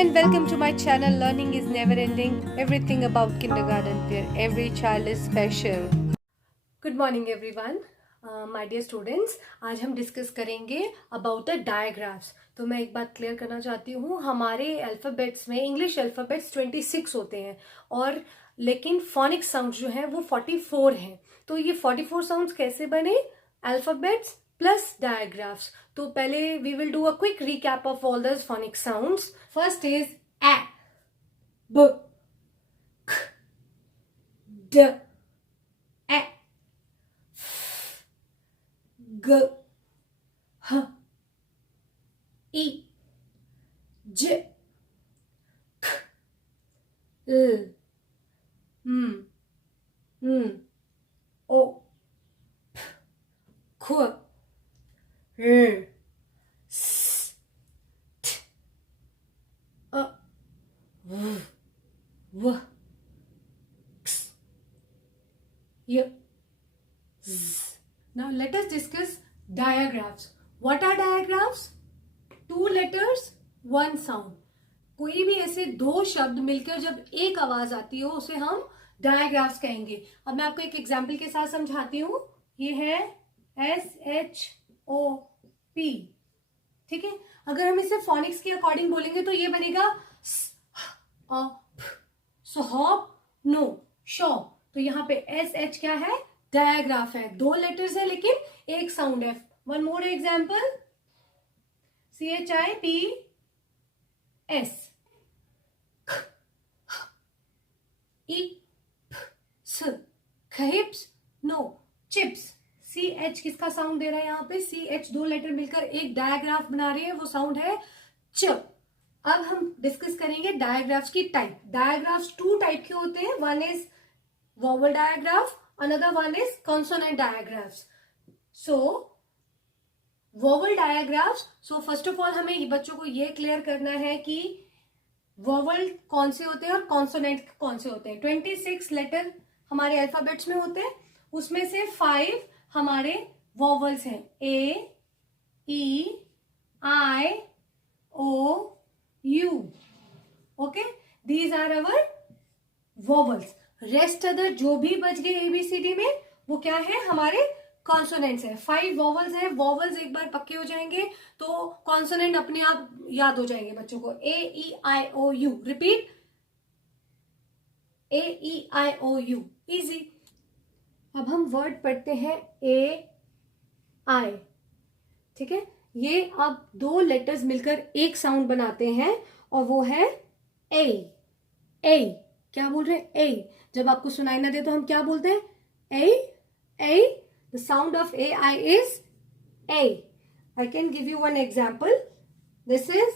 and welcome to my channel. Learning is never ending. Everything about kindergarten where every child is special. Good morning everyone. My dear students, आज हम discuss करेंगे about the डायग्राफ्स. तो मैं एक बात clear करना चाहती हूँ, हमारे अल्फ़ाबेट्स में इंग्लिश अल्फ़ाबेट्स 26 होते हैं और लेकिन फोनिक साउंड जो है वो 44 हैं. तो ये 44 साउंड्स कैसे बने? Alphabets plus digraphs. तो पहले we will do a quick recap of all the phonic sounds. First is A, ब, ख, ड, ए, ग, ह, ई, ज, ख, ल, म, ओ, फ, ख, र, स, ठ, अ, व, क्स, य, z. Now let us discuss diagrams. What are diagrams? 2 letters, 1 sound. कोई भी ऐसे दो शब्द मिलकर जब एक आवाज आती हो उसे हम डायग्राफ्स कहेंगे. अब मैं आपको एक एग्जाम्पल के साथ समझाती हूँ. ये है SHOP. ठीक है. अगर हम इसे फोनिक्स के अकॉर्डिंग बोलेंगे तो ये बनेगा हॉप, नो, शॉ. तो यहाँ पे SH क्या है? डायग्राफ है. 2 लेटर्स है लेकिन एक साउंड है. वन मोर एग्जाम्पल, CHIPS, खहिप्स, नो, चिप्स. CH किसका साउंड दे रहा है? यहाँ पे CH 2 लेटर मिलकर एक डायग्राफ बना रही है, वो साउंड है च. अब हम डिस्कस करेंगे डायग्राफ्स की टाइप. डायग्राफ्स 2 टाइप के होते हैं. One is vowel digraph, another one is consonant digraphs. So vowel digraphs. So first of all हमें बच्चों को ये क्लियर करना है कि वोवल कौन से होते हैं और कॉन्सोनेंट कौन से होते हैं. 26 लेटर हमारे अल्फाबेट्स में होते हैं, उसमें से 5 हमारे वोवल्स हैं. A, E, I, O, U. Okay, these are our vowels. Rest other जो भी बच गए ABCD में वो क्या है? हमारे कॉन्सोनेंट्स है. 5 वोवल्स है. वोवल्स एक बार पक्के हो जाएंगे तो कॉन्सोनेंट अपने आप याद हो जाएंगे बच्चों को. AEIOU. Repeat, AEIOU. इजी. अब हम वर्ड पढ़ते हैं AI. ठीक है. ये अब 2 लेटर्स मिलकर एक साउंड बनाते हैं और वो है A. A. क्या बोल रहे हैं? A. जब आपको सुनाई ना दे तो हम क्या बोलते हैं? A. The sound of AI is A. I can give you one example. This is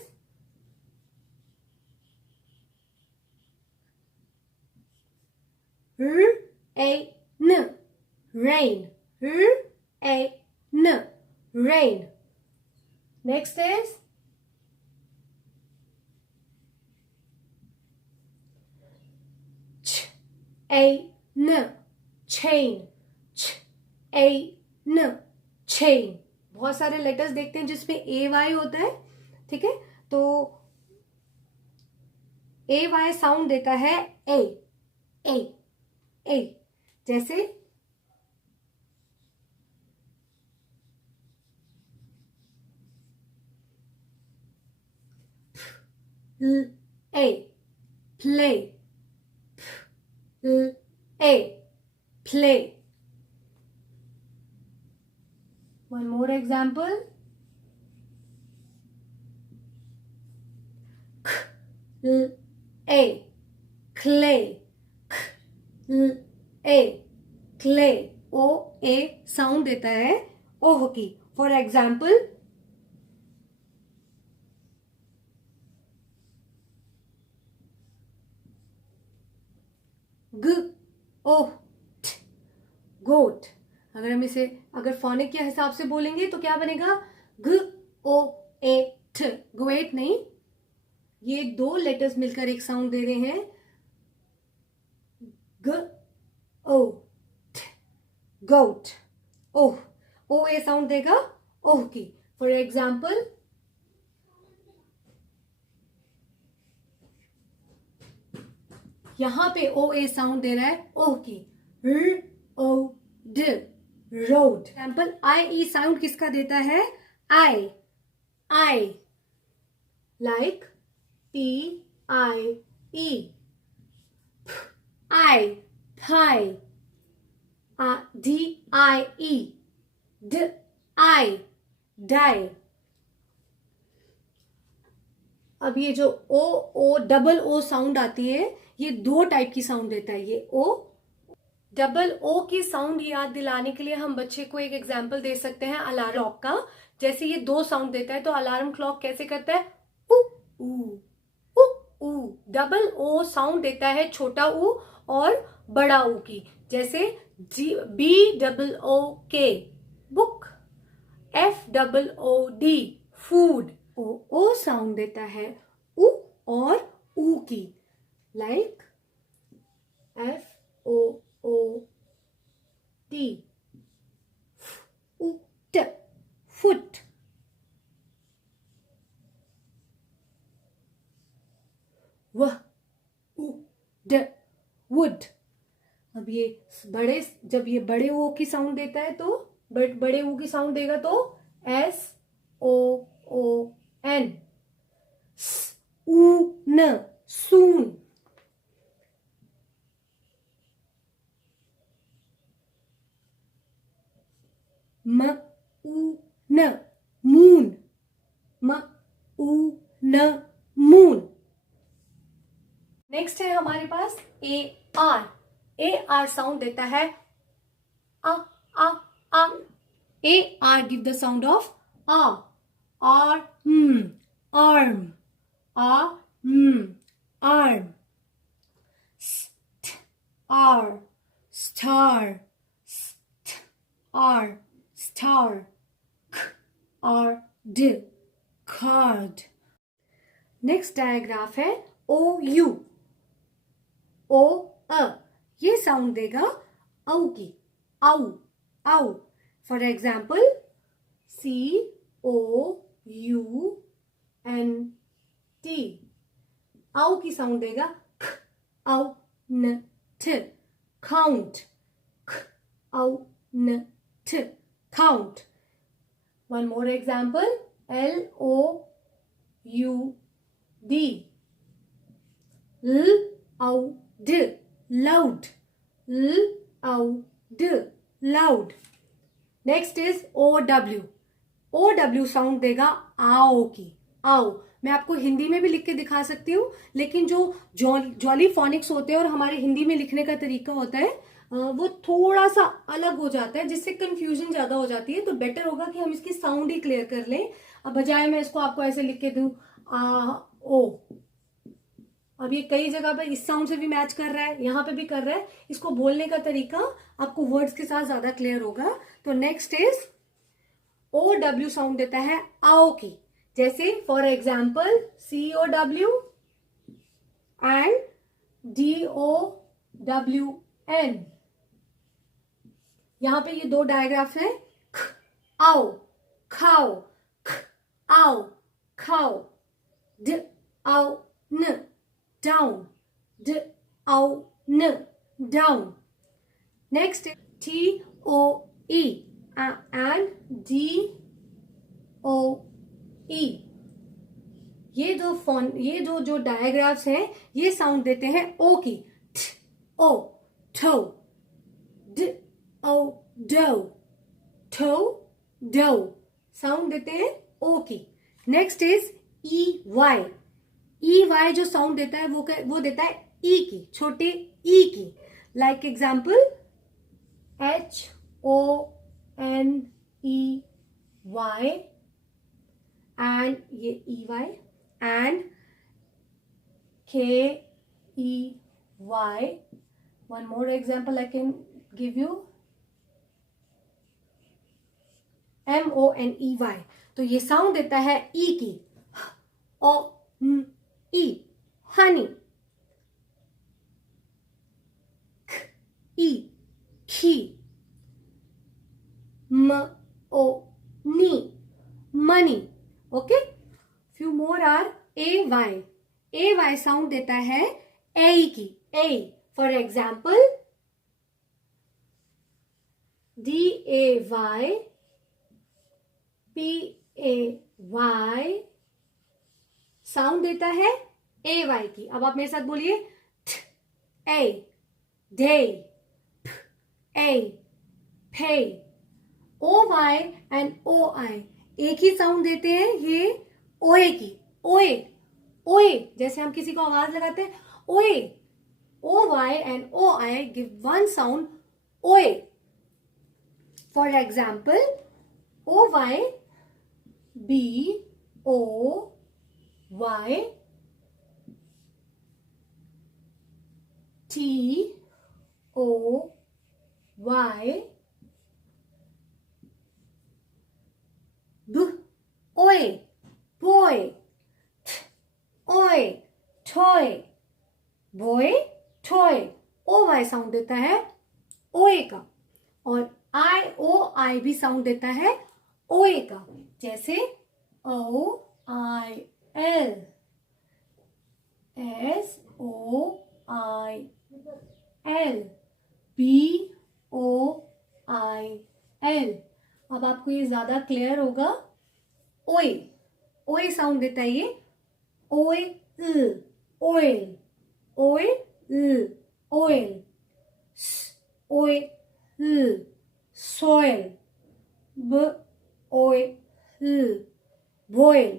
R-A-N. Rain. R-A-N. Rain. Next is Ch-A-N. Chain. Ch-A-N. Chain. बहुत सारे लेटर्स देखते हैं जिसमें AY होता है. ठीक है. तो AY साउंड देता है A. A. A. जैसे A. Play. A. Play. One more example. A. Clay. A. Clay. O-A sound देता है ओह की. For example, G-O-T. गोट. अगर हम इसे फोनिक के हिसाब से बोलेंगे तो क्या बनेगा? G-O-A-T. गोएट नहीं. ये 2 लेटर्स मिलकर एक साउंड दे रहे हैं. G-O-T. गोट. ओह. O-A साउंड देगा ओह की. फॉर एग्जाम्पल, यहां पे ओ ए साउंड दे रहा है ओ की, र ओ ड, road. Example I E sound किसका देता है, I, I, like T I E, I, tie, D I E, ड आई, डाई। अब ये जो ओ डबल ओ साउंड आती है, ये दो टाइप की साउंड देता है ये ओ। डबल ओ की साउंड याद दिलाने के लिए हम बच्चे को एक एग्जांपल दे सकते हैं अलार्म क्लॉक का। जैसे ये दो साउंड देता है तो अलार्म क्लॉक कैसे करता है, उ ऊ, उ ऊ। डबल ओ साउंड देता है छोटा ऊ और बड़ा ऊ की। जैसे B double O K, book, F double O D, food. O sound देता है उ और ऊ की, like F O O T, उट, फुट। वह उ ड, वुड। अब ये जब ये बड़े ओ की साउंड देता है तो बड़े ओ की साउंड देगा तो एस ओ ओ एन, न, सून। म उ न, मून, म उ न, मून। नेक्स्ट है हमारे पास ए आर साउंड देता है आ आ आ। A R give the sound of आ, R arm, arm, R star, R star, R ड, कार्ड। नेक्स्ट डायग्राफ है ओ यू, ओ अ। ये साउंड देगा औ की, आउ, आउ। For example C O U N T, आउ की साउंड देगा ख, आउ न ठ, काउंट, आउ न ठ, count. One more example L O U D, ल औ ड, loud, l o d, loud। Next is O W. O W sound देगा आओ की, आओ। मैं आपको हिंदी में भी लिख के दिखा सकती हूँ, लेकिन जो जॉली फोनिक्स होते हैं और हमारे हिंदी में लिखने का तरीका होता है वो थोड़ा सा अलग हो जाता है, जिससे कंफ्यूजन ज्यादा हो जाती है। तो बेटर होगा कि हम इसकी साउंड ही क्लियर कर लें। अब बजाय मैं इसको आपको ऐसे लिख के दूं आ ओ। अब ये कई जगह पर इस साउंड से भी मैच कर रहा है, यहां पे भी कर रहा है। इसको बोलने का तरीका आपको वर्ड्स के साथ ज्यादा क्लियर होगा। तो next is O W sound देता है आओ की। जैसे for example C O W and D O W N. यहां पे ये दो डायग्राफ है, आओ, खाओ, आओ, खाओ, ड आओ न, down, d o n, down। Next T O E and D O E। ये जो डायग्राफ्स हैं ये साउंड देते हैं ओ की, ठ ओ, ठो, ड ओ डो, ठो डो। साउंड देते हैं ओ की। Next is E Y. E Y जो साउंड देता है वो देता है ई की, छोटे ई की। Like example H O N E Y and ये E Y and K E Y. One more example I can give you, M O N E Y. तो ये साउंड देता है ई की, ओ ई, हनी, ई, खी, म ओ नी, money. Okay, few more are A Y. A Y sound देता है ए की, A for example DAY PAY sound देता है AY की। अब आप मेरे साथ बोलिए ए, डे, ए, फे। OY एंड OI एक ही साउंड देते हैं, ये ओए की, ओए, ओए जैसे हम किसी को आवाज लगाते हैं ओए। OY and OI give one sound ओए। For example OY BOY TOY ओए, बोय, ओए, ठोय, बोय, ठोय। OY साउंड देता है ओए का, और IOI भी साउंड देता है ओए का। जैसे OIL, SOIL, BOIL। अब आपको ये ज्यादा क्लियर होगा। ओए, ओए साउंड देता है ये ओए, ओइल, ओए, ओइल, ओए, soil, boil, boil.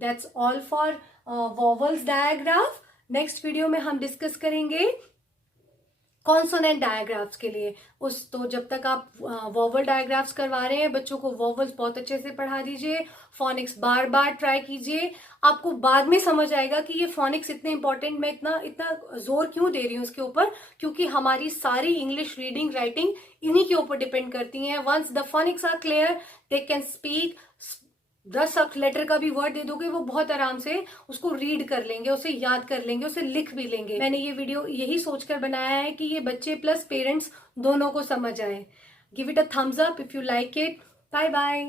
That's all for vowels digraph. Next video में हम डिस्कस करेंगे कॉन्सोनेंट डायग्राफ्स के लिए। तो जब तक आप वॉवल डायग्राफ्स करवा रहे हैं बच्चों को, वॉवल्स बहुत अच्छे से पढ़ा दीजिए, फोनिक्स बार बार ट्राई कीजिए। आपको बाद में समझ आएगा कि ये फोनिक्स इतने इंपॉर्टेंट, मैं इतना जोर क्यों दे रही हूँ उसके ऊपर, क्योंकि हमारी सारी इंग्लिश रीडिंग राइटिंग इन्हीं के ऊपर डिपेंड करती है। Once the phonics are clear they can speak. 10 letter का भी वर्ड दे दोगे वो बहुत आराम से उसको रीड कर लेंगे, उसे याद कर लेंगे, उसे लिख भी लेंगे। मैंने ये वीडियो यही सोचकर बनाया है कि ये बच्चे प्लस पेरेंट्स दोनों को समझ आए। Give it a thumbs up if you like it. Bye bye.